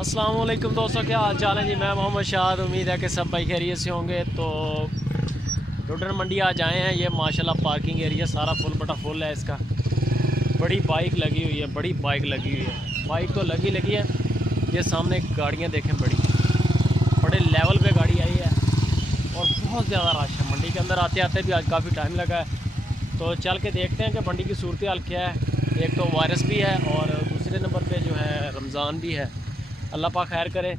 अस्सलाम वालेकुम दोस्तों, क्या हाल चाल है जी। मैं मोहम्मद शाद, उम्मीद है कि सब भाई खैरियत से होंगे। तो टोडर मंडी आज आए हैं। ये माशाल्लाह पार्किंग एरिया सारा फुल बटा फुल है इसका। बड़ी बाइक लगी हुई है, बड़ी बाइक लगी हुई है। बाइक तो लगी है। ये सामने गाड़ियाँ देखें, बड़े लेवल पे गाड़ी आई है और बहुत ज़्यादा रश है। मंडी के अंदर आते आते भी आज काफ़ी टाइम लगा है। तो चल के देखते हैं कि मंडी की सूरत हाल क्या है। एक तो वायरस भी है और दूसरे नंबर पे जो है रमज़ान भी है। अल्लाह पाक खैर करे।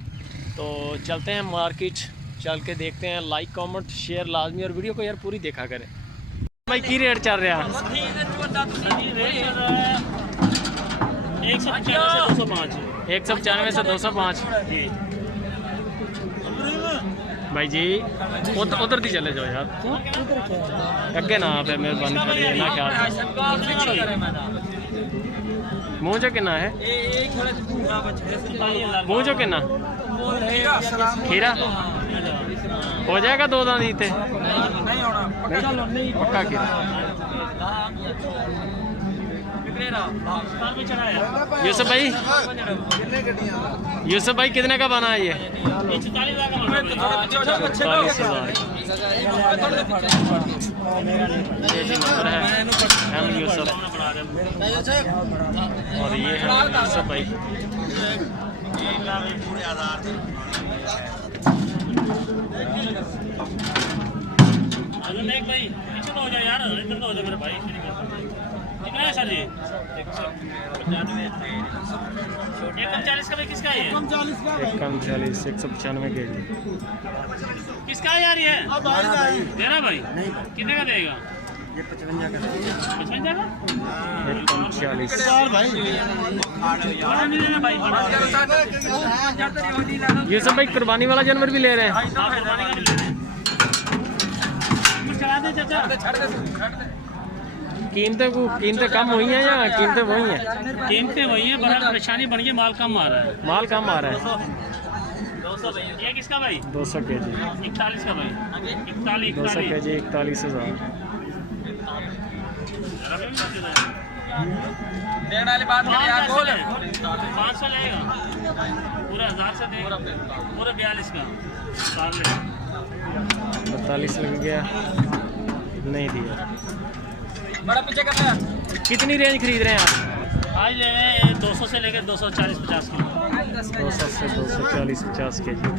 तो चलते हैं मार्केट, चल के देखते हैं। लाइक कमेंट शेयर लाजमी और वीडियो को यार पूरी देखा करें। भाई की रेट चल रहा है? 195 से 205 भाई जी। उधर दी चले जाओ यार, अगे ना पे मेहरबानी खड़ी है ना। क्या मुँह जो कितना है? मुँह जो कितना खीरा हो जाएगा? दो दांत दीते पक्का खीरा। यूसुफ भाई कितने का बना है ये? 44,000। यूसुफ और ये है यूसुफ भाई। कितना है सर जी? 140 का भाई किसका है? 195 के जी किसका है यार ये? तेरा भाई कितने का देगा? ये 55 का। 55 का? 145। ये सब भाई कुर्बानी वाला जानवर भी ले रहे हैं। कीमतें कम हुई हैं या कीमतें वही हैं? कीमतें वही हैं, बड़ा परेशानी बन गई। माल कम आ रहा है। माल कम आ रहा है। 200 ये किसका भाई? 200 के जी। 41 का भाई। 200 के जी 41,000। देने वाली बात नहीं यार, बोल 500 लगेगा पूरा 1000 से देगा पूरा 42 का 42 लग गया, नहीं दिया। बड़ा पीछे कर यार। कितनी रेंज खरीद रहे हैं आप? आज ले 200 से लेकर 240-50 की। 200 से 240-50 के जी।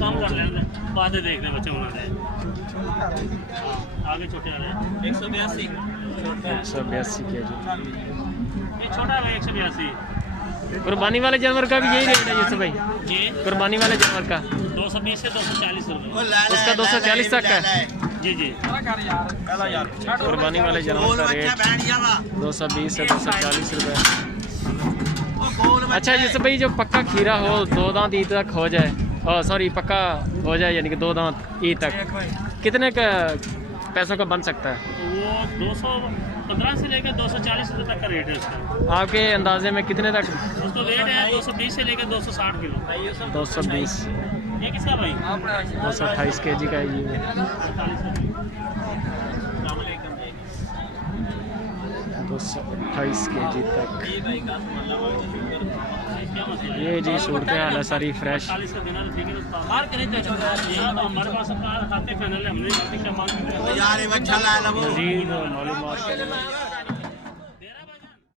काम कर लेंगे बाद में देख रहे बच्चे बनाते हैं। आगे छोटे वाले 182 के जी। ये छोटा है 182। कुर्बानी वाले जानवर का भी यही रेट है यूसुफ भाई? जी कुर्बानी वाले जानवर का 220 से 240 रुपये। उसका 240 तक है जी जी। कुर्बानी वाले जानवर का रेट 220 से 240 रुपये। अच्छा यूसुफ भाई, जो पक्का खीरा हो, दो दांत ईद तक हो जाए, सॉरी पक्का हो जाए यानी कि दो दांत ईद तक, कितने का पैसों का बन सकता है? वो 215 से लेकर 240 रुपये तक का रेट है उसका। आपके अंदाजे में कितने तक? उसका वेट है 220 से लेकर 260 किलो। 220। ये किसका भाई? 228 के जी का है ये। 228 के जी तक ये जी सूरत हाल है सारी फ्रेश। हमारे पास खाते फाइनल है, हमने मज़ीद मालूमात के लिए